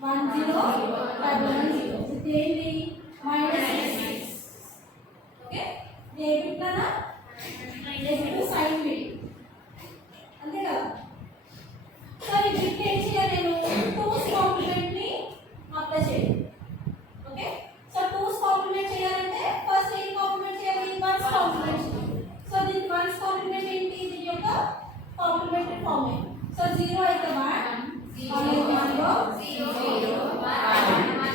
1 0 1 0 ఇదేంటి -6 okay debit కదా debit sign bit అంతే కదా సో ఈ బిట్ ఏం చేయాలి నేను 2's కాంప్లిమెంట్ ని అప్లై చేయాలి ఓకే సో 2's కాంప్లిమెంట్ చేయాలంటే ఫస్ట్ ఏం కాంప్లిమెంట్ చేయాలి 1's కాంప్లిమెంట్ సో దీని 1's కాంప్లిమెంట్ ఏంటి దీని యొక్క కాంప్లిమెంటరీ ఫార్మ్ సో 0 అయితే 1 1 అయితే 1 0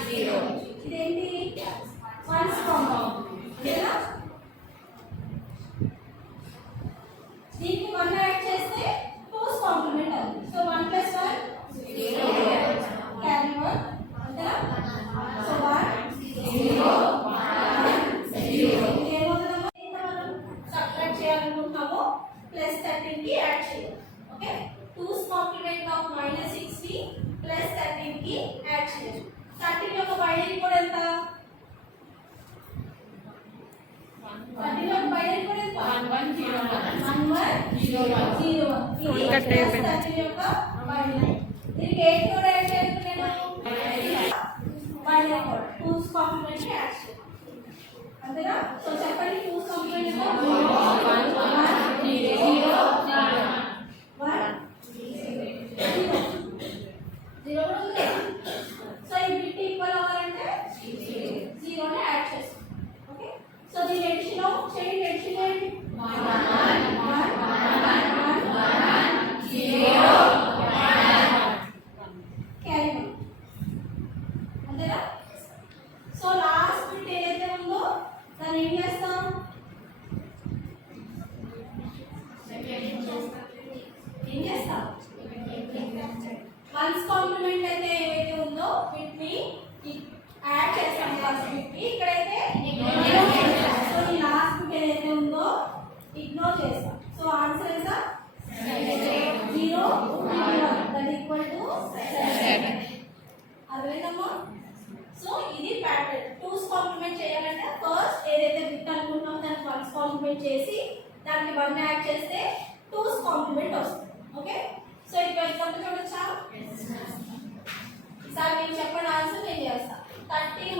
0 ఇదేంటి 1's కాంప్లిమెంట్ ఓకేనా దీనికి 1 యాడ్ చేస్తే 2's కాంప్లిమెంట్ అవుతుంది సో 1 + 1 0 క్యారీ 1 అంతేనా సో 1 0 1 0 ఏమవుతుందమ్మా మనం సబ్ట్రాక్ట్ చేయాలనుకుంటున్నామో +13 కి యాడ్ చేయాలి ఓకే 2's కాంప్లిమెంట్ ఆఫ్ -6 ని +13 కి యాడ్ చేయాలి 13 యొక్క బైనరీ కోడ్ ఎంత 13 యొక్క బైనరీ కోడ్ ఎంత 1101 ఇది 13 యొక్క బైనరీ దీనికి 8 కోడ్ యాడ్ చేయాలి నేను బైనరీ కోడ్ 2's కాంప్లిమెంట్ కి యాడ్ చేయాలి అంతేనా సో చెప్పండి 2's కాంప్లిమెంట్ ఎంత 0 సో ఈ బిట్ ఈక్వల్ అవ్వాలంటే 0 ని యాడ్ చేస్తాం ఓకే సో దీని ఎడిషన్ చేయండి ఎడిషన్ ఏంటి 1 0 క్యారీ అంతేనా సో లాస్ట్ బిట్ ఏదైతే ఉందో దాన్ని ఏం చేస్తాం ఏం చేస్తాం 1's కాంప్లిమెంట్ అయితే ఏదైతే ఉందో వీటిని యాడ్ చేస్తాం ఫస్ట్ వీటిని ఇక్కడైతే సో ఈ లాస్ట్ బిట్ ఏదైతే ఉందో ఇగ్నోర్ చేస్తాం సో ఆన్సర్ ఎంత 0 దట్ ఈక్వల్ టు 7 అర్థమైందమ్మా సో ఇది ప్యాటర్న్ 2's కాంప్లిమెంట్ చేయాలంటే ఫస్ట్ ఏదైతే బిట్ అనుకుంటున్నామో దానికి 1's కాంప్లిమెంట్ చేసి దానికి 1 యాడ్ చేస్తే 2's కాంప్లిమెంట్ వస్తుంది ఓకే సో ఇప్పుడు ఎగ్జాంపుల్ చూడొచ్చా సార్ నేను చెప్పండి ఆన్సర్ నేను చేస్తా 30 - 10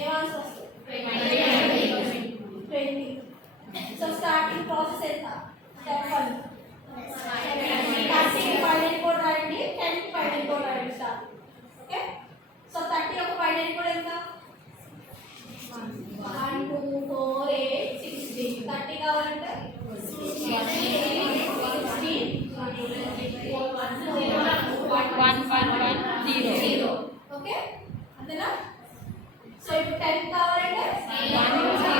ఏం ఆన్సర్ వస్తుంది 20 సో స్టార్టింగ్ ప్రాసెస్ ఎంత స్టెప్ 1 30 బైనరీ కోడ్ రాయండి 10 బైనరీ కోడ్ రాయండి స్టార్ట్ ఓకే సో 30 యొక్క బైనరీ కోడ్ ఎంత 1 2 4 8 16 30 కావాలంటే 1 ఓకే అంతేనా సో ఇప్పుడు 10 కావాలంటే 1 0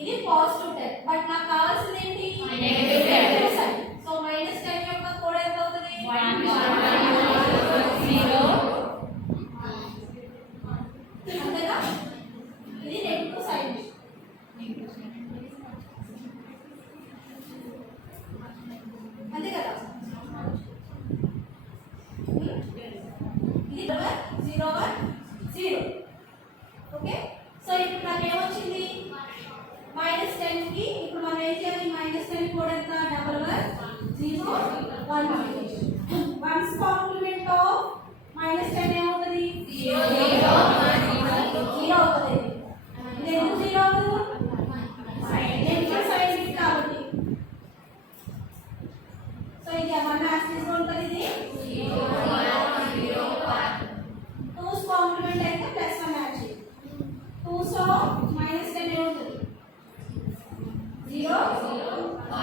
ఇది పాజిటివ్ 10 బట్ నాకు కావాల్సింది ఏంటి నెగటివ్ సైడ్ సో -10 యొక్క కోడ్ ఎంత అవుతుంది 1 0 అంతేనా ఇది నెగటివ్ సైడ్ అంతే కదా ఇది 0 1 0 ఓకే సో ఇప్పుడు నాకు ఏమొచ్చింది -10 కి ఇప్పుడు మనం ఏం చేయాలి -10 కోడ్ ఎంత 0 1 1's కాంప్లిమెంట్ ఆఫ్ -10 ఏమవుతుంది 0 అవుతుంది ఇది ఎందుకు 0 అవుతుంది నెగటివ్ సైడ్ కాబట్టి సో ఇది మన యాక్సిస్ లో ఉంటుంది ఇది 2's కాంప్లిమెంట్ అయితే +1 యాడ్ చేయాలి 2's ఆఫ్ -10 ఏమవుతుంది 0 1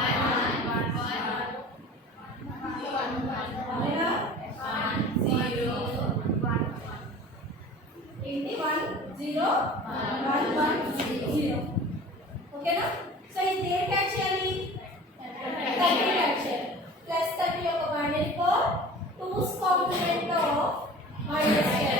ఏంటి 1 0 1 1 0 ఓకేనా సో ఇది ఏం యాడ్ చేయాలి 30 యాడ్ చేయాలి +30 యొక్క binary code 2's complement of -10